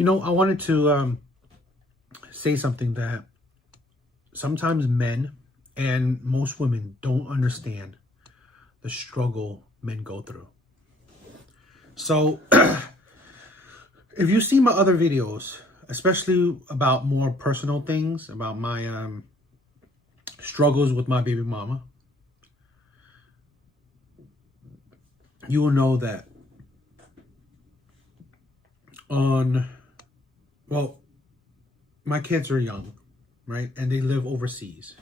I wanted to say something that sometimes men and most women don't understand the struggle men go through. So, if you see my other videos, especially about more personal things, about my struggles with my baby mama, you will know that my kids are young, right? And they live overseas.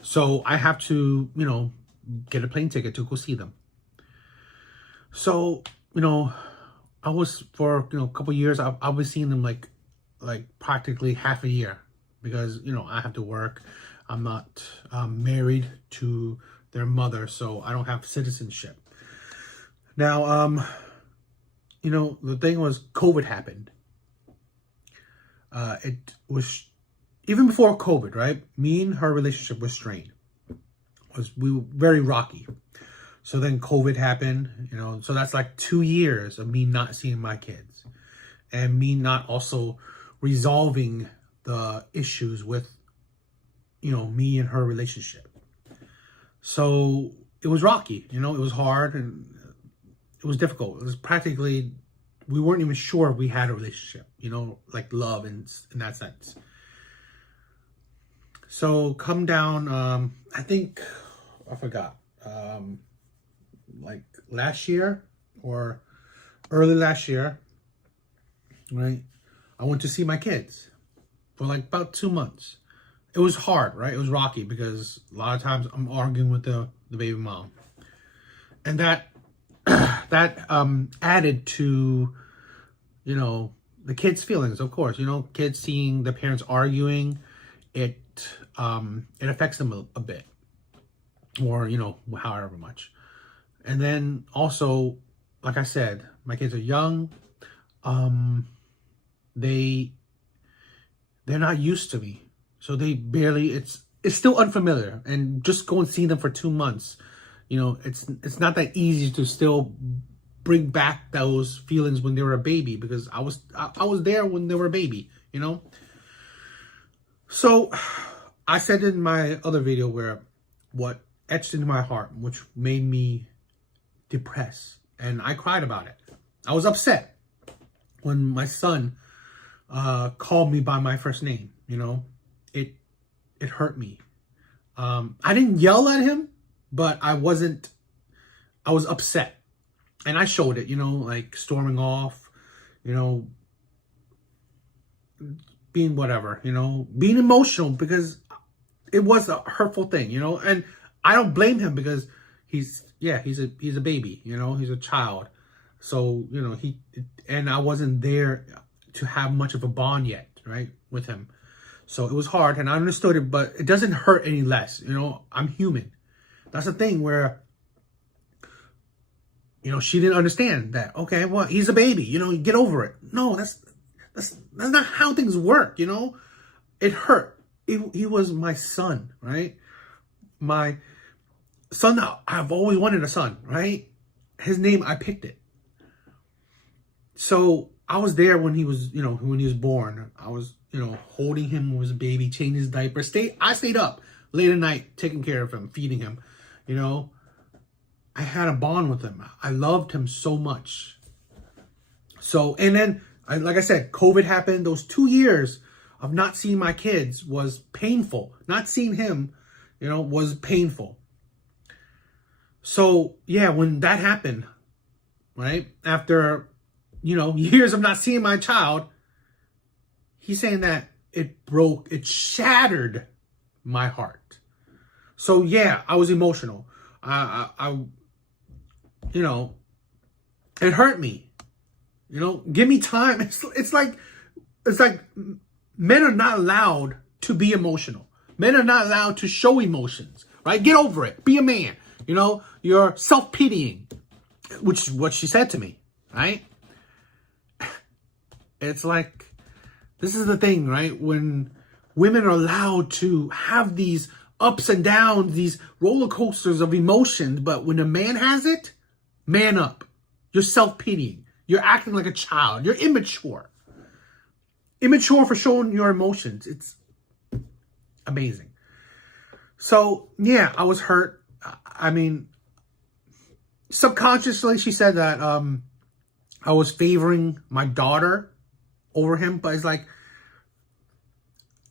So I have to, get a plane ticket to go see them. So, I was for, a couple years, I was seeing them like practically half a year because, I have to work. I'm not married to their mother, so I don't have citizenship. Now, the thing was COVID happened. It was even before COVID, right? Me and her relationship was strained. We were very rocky. So then COVID happened, so that's like 2 years of me not seeing my kids and me not also resolving the issues with, me and her relationship. So it was rocky, it was hard and it was difficult. It was practically, we weren't even sure we had a relationship, like love in that sense. So come down, I think, I forgot, like last year or early last year, right? I went to see my kids for like about 2 months. It was hard, right? It was rocky because a lot of times I'm arguing with the baby mom. And that added to, the kids' feelings, of course. Kids seeing the parents arguing, it affects them a bit, or however much. And then also, like I said, my kids are young. They're not used to me, so they barely. It's still unfamiliar, and just go and see them for 2 months. It's not that easy to still bring back those feelings when they were a baby, because I was there when they were a baby. So I said in my other video where what etched into my heart, which made me depressed, and I cried about it. I was upset when my son called me by my first name. It hurt me. I didn't yell at him, but I was upset, and I showed it, like storming off, being whatever, being emotional, because it was a hurtful thing, and I don't blame him because he's a baby, he's a child. So, and I wasn't there to have much of a bond yet, right, with him. So it was hard, and I understood it, but it doesn't hurt any less. I'm human. That's the thing where, she didn't understand that. Okay, well, he's a baby, get over it. No, that's not how things work, It hurt. He was my son, right? My son, I've always wanted a son, right? His name, I picked it. So I was there when he was, when he was born. I was, holding him when he was a baby, changing his diaper. I stayed up late at night, taking care of him, feeding him, I had a bond with him. I loved him so much. So, and then, like I said, COVID happened. Those 2 years of not seeing my kids was painful. Not seeing him, was painful. So, yeah, when that happened, right, after, years of not seeing my child, he's saying that it shattered my heart. So, yeah, I was emotional. It hurt me. Give me time. It's like men are not allowed to be emotional. Men are not allowed to show emotions, right? Get over it. Be a man. You're self-pitying, which is what she said to me, right? It's like, this is the thing, right? When women are allowed to have these ups and downs, these roller coasters of emotions, but when a man has it, man up. You're self-pitying. You're acting like a child. You're immature. immature for showing your emotions. It's amazing. So, yeah, I was hurt. I mean, subconsciously, she said that I was favoring my daughter over him. But it's like,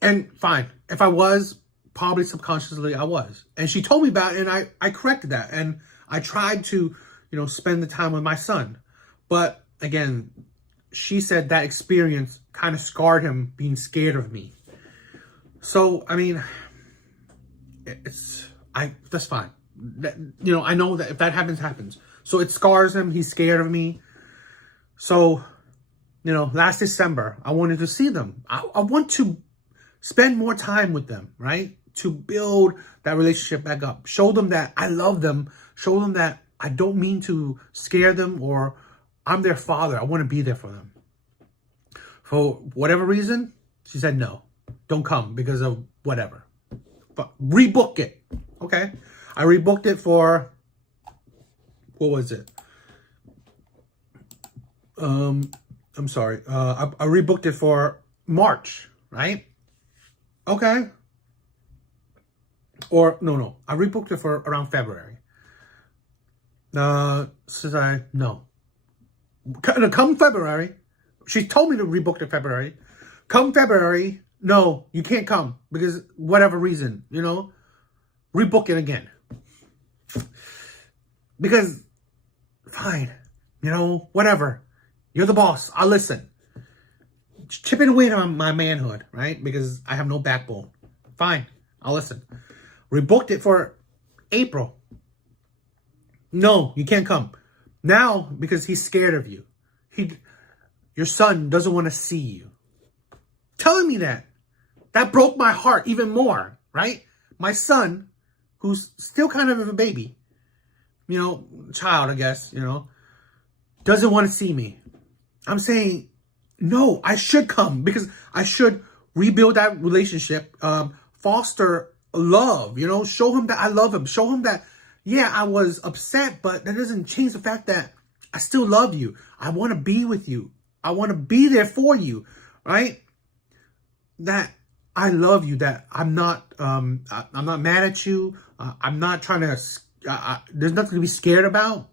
and fine. If I was, probably subconsciously I was. And she told me about it, and I corrected that. And I tried to, spend the time with my son. But, again, she said that experience kind of scarred him being scared of me. So, I mean, that's fine. I know that if that happens. So it scars him. He's scared of me. So, last December, I wanted to see them. I want to spend more time with them, right? To build that relationship back up. Show them that I love them. Show them that I don't mean to scare them, or I'm their father. I want to be there for them. For whatever reason, she said no. Don't come because of whatever. But rebook it. Okay. I rebooked it for, what was it? I'm sorry. I rebooked it for March, right? Okay. Or no. I rebooked it for around February. Says I no. Come February, she told me to rebook it February. Come February, no, you can't come because whatever reason, rebook it again. Because fine, whatever. You're the boss. I'll listen. Chipping away on my manhood, right? Because I have no backbone. Fine, I'll listen. Rebooked it for April. No, you can't come. Now, because he's scared of you. Your son doesn't want to see you. Telling me that. That broke my heart even more, right? My son, who's still kind of a baby, child, I guess, doesn't want to see me. I'm saying, no, I should come because I should rebuild that relationship, foster love, show him that I love him, show him that, yeah, I was upset, but that doesn't change the fact that I still love you. I want to be with you. I want to be there for you, right? That I love you, that I'm not mad at you. I'm not trying to, there's nothing to be scared about.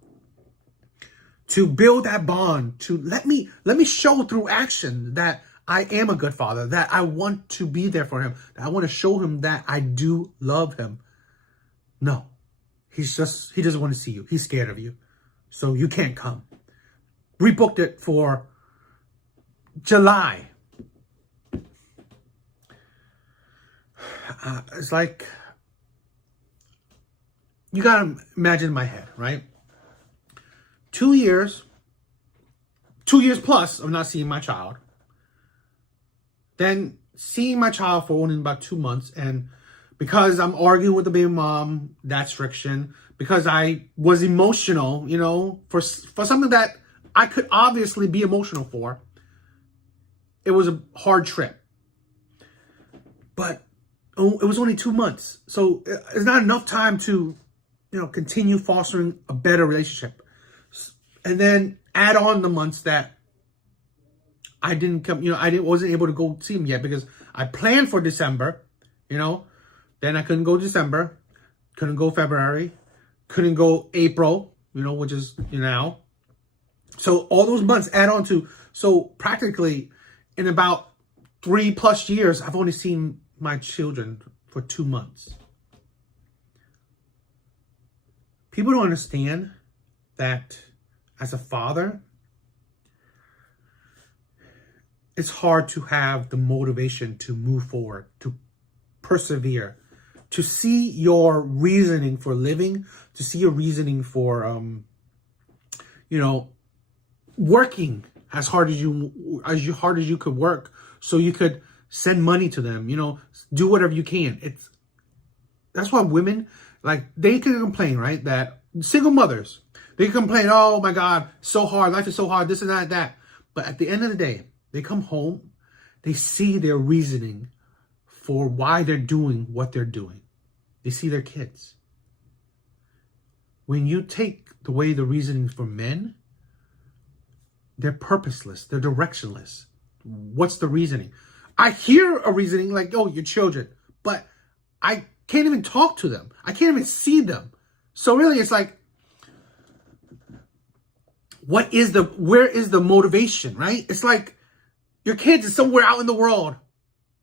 To build that bond, to let me show through action that I am a good father, that I want to be there for him, that I want to show him that I do love him. No, he doesn't want to see you. He's scared of you. So you can't come. Rebooked it for July. It's like, you got to imagine my head, right? 2 years plus of not seeing my child. Then seeing my child for only about 2 months. And because I'm arguing with the baby mom, that's friction. Because I was emotional, for something that I could obviously be emotional for. It was a hard trip. But it was only 2 months. So it's not enough time to, continue fostering a better relationship. And then add on the months that I didn't come, wasn't able to go see him yet because I planned for December, then I couldn't go December, couldn't go February, couldn't go April, which is now. So all those months add on to, so practically in about 3+ years, I've only seen my children for 2 months. People don't understand that as a father, it's hard to have the motivation to move forward, to persevere, to see your reasoning for living, to see your reasoning for, working as hard as you could work, so you could send money to them, do whatever you can. That's why women, they can complain, right? That single mothers, they can complain, oh my God, so hard, life is so hard, this and that. But at the end of the day, they come home, they see their reasoning for why they're doing what they're doing. They see their kids. When you take away the reasoning for men, they're purposeless, they're directionless. what's the reasoning? I hear a reasoning like, oh, your children, but I can't even talk to them. I can't even see them. So really, it's like, where is the motivation, right? It's like your kids is somewhere out in the world,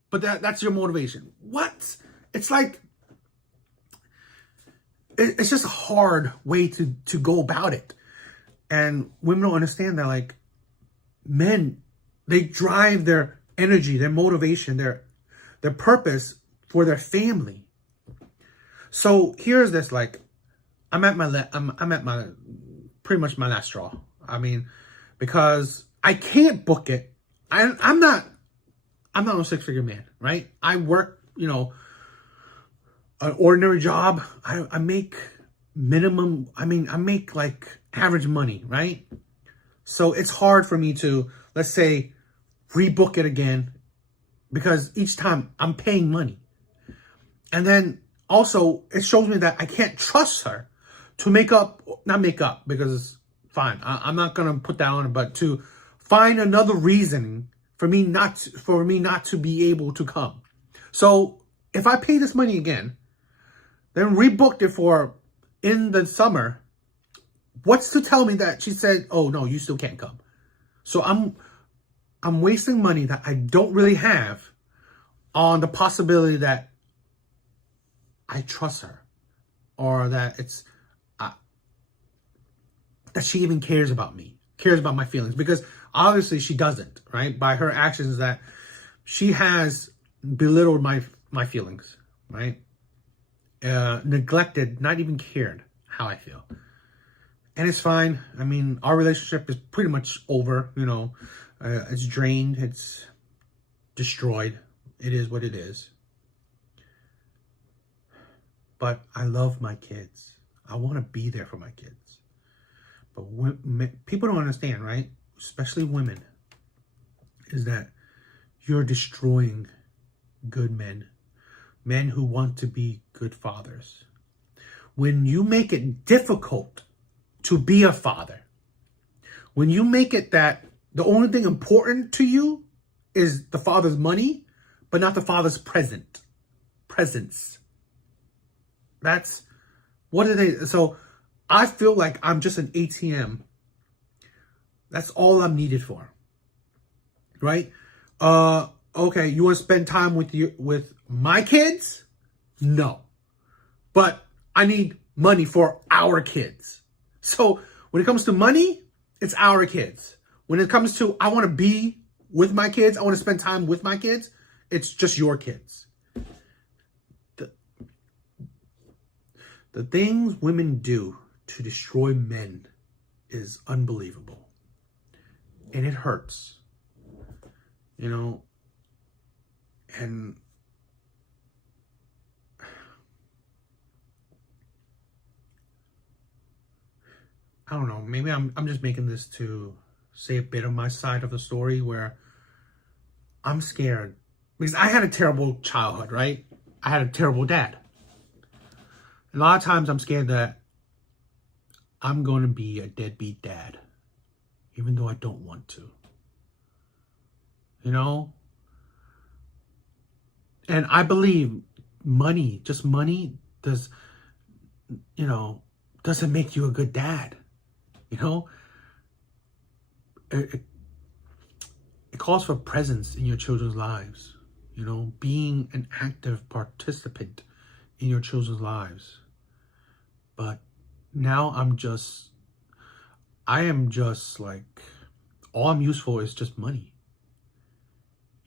but that's your motivation. What? It's like, it's just a hard way to go about it. And women don't understand that, like, men, they drive their energy, their motivation, their purpose for their family. So here's this, like, I'm at my pretty much my last straw. I mean, because I can't book it. I'm not a 6-figure man, right? I work, an ordinary job. I make minimum. I mean, I make like average money, right? So it's hard for me to, let's say, rebook it again, because each time I'm paying money. And then also it shows me that I can't trust her to not make up, because it's fine. I'm not going to put that on her, but to find another reason for me not to be able to come. So if I pay this money again, then rebooked it for in the summer, what's to tell me that she said, oh no, you still can't come? So I'm wasting money that I don't really have on the possibility that I trust her, or that that she even cares about me, cares about my feelings, because obviously she doesn't, right? By her actions, that she has belittled my feelings, right? Neglected, not even cared how I feel. And it's fine. I mean, our relationship is pretty much over, it's drained, it's destroyed. It is what it is. But I love my kids. I want to be there for my kids. But people don't understand, right? Especially women, is that you're destroying good men. Men who want to be good fathers. When you make it difficult to be a father, when you make it that the only thing important to you is the father's money, but not the father's presence. That's, what are they? So I feel like I'm just an ATM. That's all I'm needed for, right? Okay, you want to spend time with my kids? No. But I need money for our kids. So when it comes to money, it's our kids. When it comes to, I want to be with my kids, I want to spend time with my kids, it's just your kids. The things women do to destroy men is unbelievable. And it hurts. And I don't know, maybe I'm just making this to say a bit of my side of the story, where I'm scared. Because I had a terrible childhood, right? I had a terrible dad. A lot of times I'm scared that I'm going to be a deadbeat dad, even though I don't want to. And I believe money, just money, doesn't make you a good dad. It calls for presence in your children's lives. Being an active participant in your children's lives. But now I am just like, all I'm used for is just money.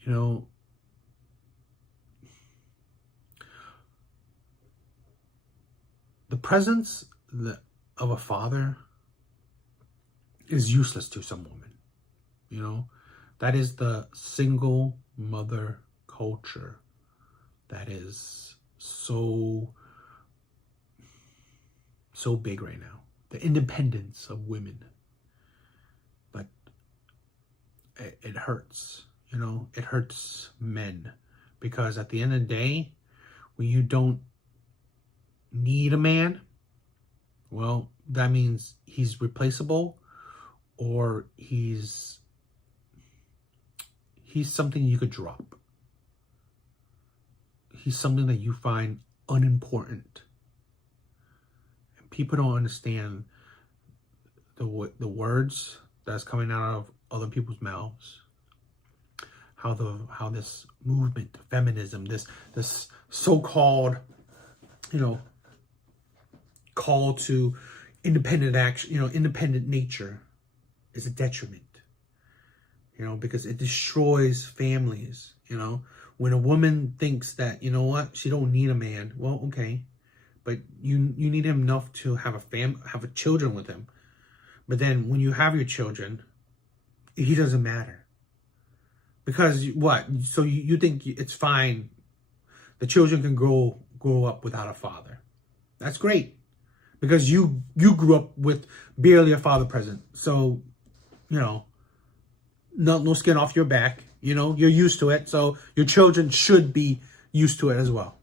The presence of a father is useless to some women. That is the single mother culture that is so big right now. The independence of women. But it hurts, it hurts men, because at the end of the day, when you don't need a man, well, that means he's replaceable, or he's he's something you could drop. He's something that you find unimportant. And people don't understand the words that's coming out of other people's mouths. How this movement, feminism, this so-called, call to independent action, independent nature is a detriment. Because it destroys families. When a woman thinks that, she don't need a man, well, okay, but you need him enough to have a children with him. But then when you have your children, he doesn't matter. Because what? So you think it's fine, the children can grow up without a father. That's great. Because you grew up with barely a father present. So, no skin off your back. You're used to it. So your children should be used to it as well.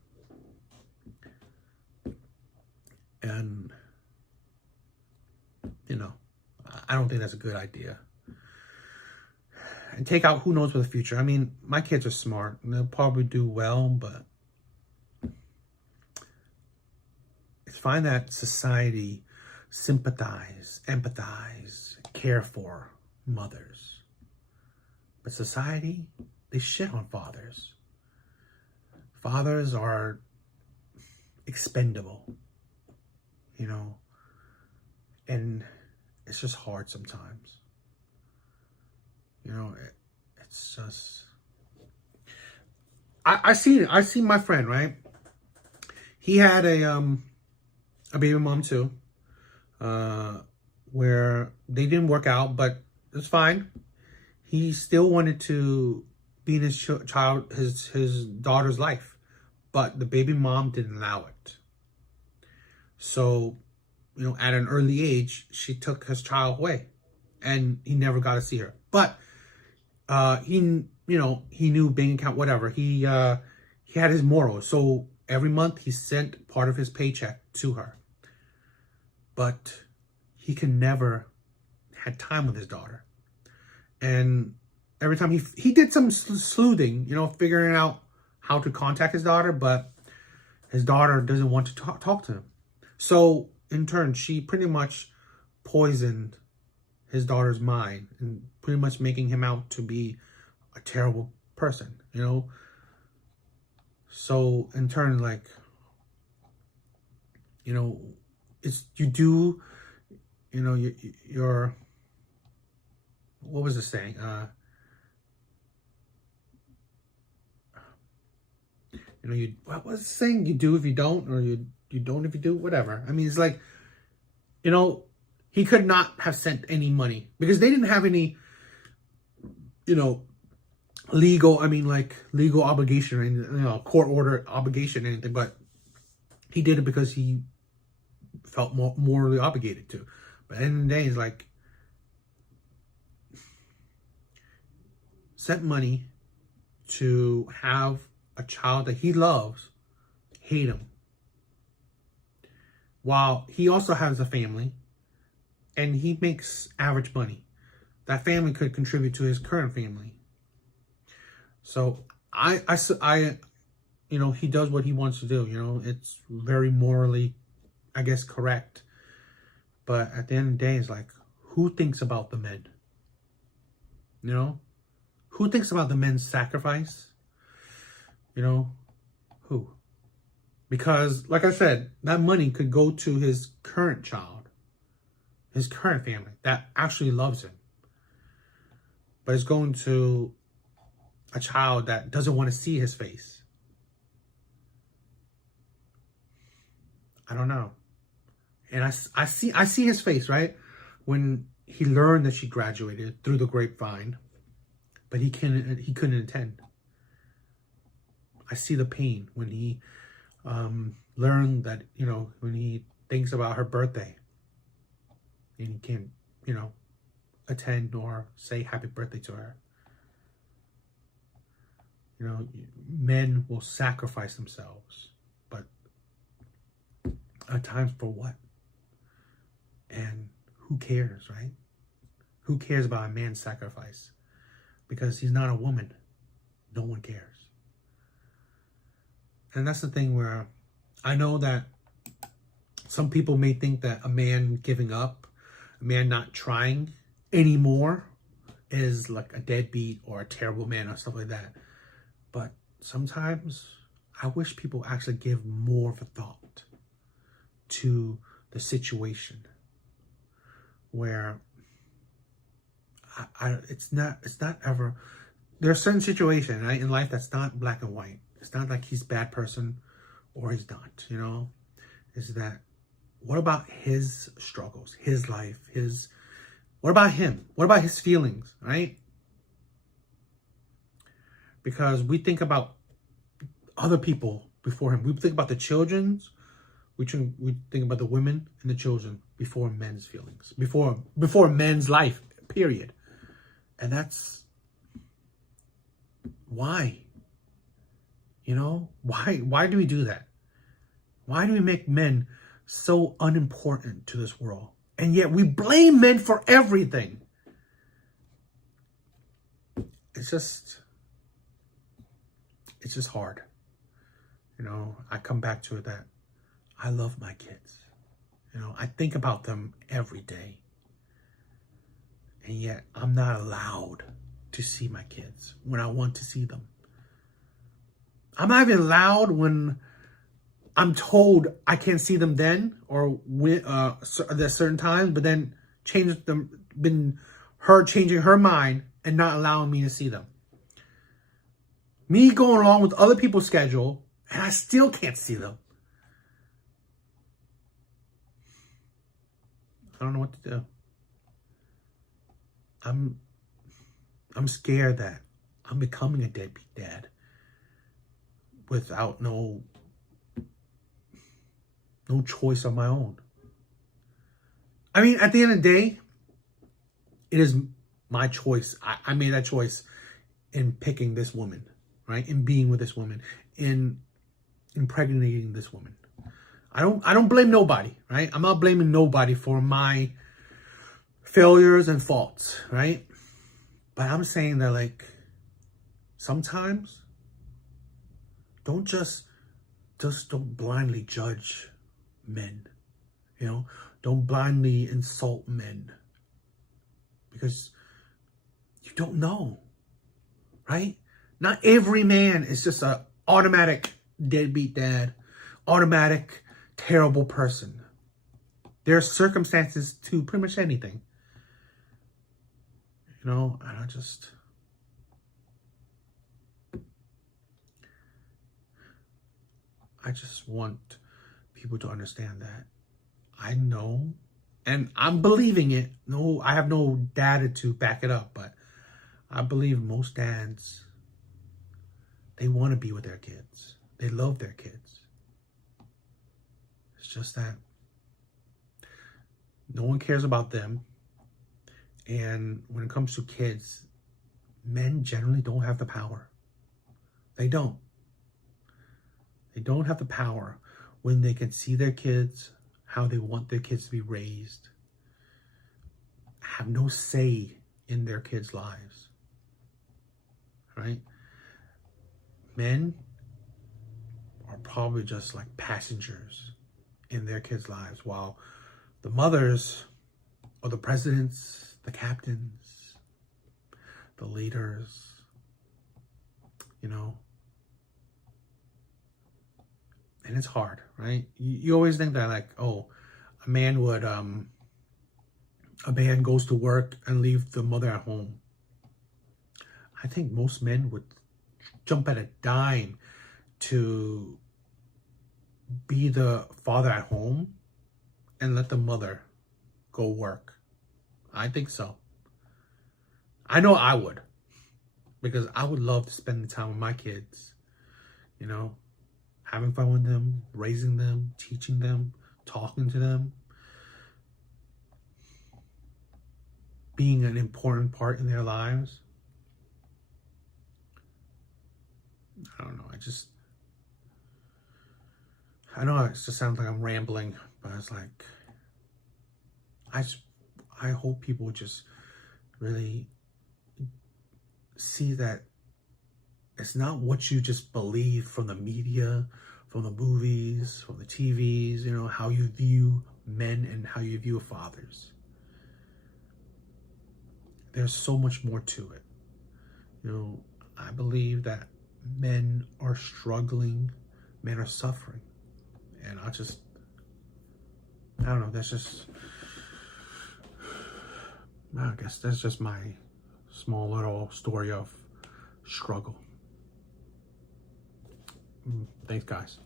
And, I don't think that's a good idea. And take out who knows for the future. I mean, my kids are smart. They'll probably do well, but it's fine that society sympathize, empathize, care for mothers. But society, they shit on fathers. Fathers are expendable, and it's just hard sometimes. It's just, I see my friend, right? He had a baby mom too, where they didn't work out, but it's fine. He still wanted to be in his daughter's life, but the baby mom didn't allow it. So, at an early age, she took his child away, and he never got to see her. But he knew bank account, whatever. He had his morals. So every month he sent part of his paycheck to her. But he can never had time with his daughter. And every time he did some sleuthing, figuring out how to contact his daughter, but his daughter doesn't want to talk to him. So in turn, she pretty much poisoned his daughter's mind and pretty much making him out to be a terrible person, So in turn, it's, you do, your, what was the saying? What was the saying? You do if you don't, or you don't if you do, whatever. I mean, it's like, he could not have sent any money because they didn't have any, legal obligation or anything, court order obligation or anything, but he did it because he felt morally obligated to. But at the end of the day, it's like, sent money to have a child that he loves hate him, while he also has a family and he makes average money. That family could contribute to his current family. So he does what he wants to do. It's very morally, I guess, correct. But at the end of the day, it's like, who thinks about the men? Who thinks about the men's sacrifice? Who? Because, like I said, that money could go to his current child, his current family that actually loves him. But it's going to a child that doesn't want to see his face. I don't know. And I see his face, right? When he learned that she graduated through the grapevine, but he couldn't attend. I see the pain when he learned that, when he thinks about her birthday and he can't, attend or say happy birthday to her. Men will sacrifice themselves, but at times for what? And who cares, right? Who cares about a man's sacrifice? because he's not a woman. No one cares. And that's the thing where I know that some people may think that a man giving up, a man not trying anymore is like a deadbeat or a terrible man or stuff like that. But sometimes I wish people actually give more of a thought to the situation where it's not ever, there's certain situations, right, in life that's not black and white. It's not like he's a bad person or he's not, you know. Is that, what about his struggles, his life, what about him? What about his feelings, right? Because we think about other people before him. We think about the children's, we think about the women and the children before men's feelings, before men's life, period. And that's why, you know, why do we do that? Why do we make men so unimportant to this world? And yet we blame men for everything. It's just hard. You know, I come back to it that I love my kids. You know, I think about them every day. And yet I'm not allowed to see my kids when I want to see them. I'm not even allowed when I'm told I can't see them then or when, at certain times, but then been her changing her mind and not allowing me to see them. Me going along with other people's schedule and I still can't see them. I don't know what to do. I'm scared that I'm becoming a deadbeat dad without no choice of my own. I mean, at the end of the day, it is my choice. I made that choice in picking this woman, right? In being with this woman, in impregnating this woman. I don't blame nobody, right? I'm not blaming nobody for my failures and faults, right? But I'm saying that, like, sometimes don't don't blindly judge men, you know? Don't blindly insult men because you don't know, right? Not every man is just a automatic deadbeat dad, automatic terrible person. There are circumstances to pretty much anything. You know, and I just want people to understand that I know, and I'm believing it. No, I have no data to back it up, but I believe most dads, they want to be with their kids. They love their kids. It's just that no one cares about them. And when it comes to kids, men generally don't have the power. They don't. They don't have the power when they can see their kids, how they want their kids to be raised, have no say in their kids' lives, right? Men are probably just like passengers in their kids' lives, while the mothers or the presidents, the captains, the leaders, you know. And it's hard, right? You always think that, like, oh, a man goes to work and leave the mother at home. I think most men would jump at a dime to be the father at home and let the mother go work. I think so. I know I would, because I would love to spend the time with my kids, you know, having fun with them, raising them, teaching them, talking to them, being an important part in their lives. I don't know. I know it just sounds like I'm rambling, but it's like, I hope people just really see that it's not what you just believe from the media, from the movies, from the TVs, you know, how you view men and how you view fathers. There's so much more to it. You know, I believe that men are struggling, men are suffering. And I don't know, I guess that's just my small little story of struggle. Thanks, guys.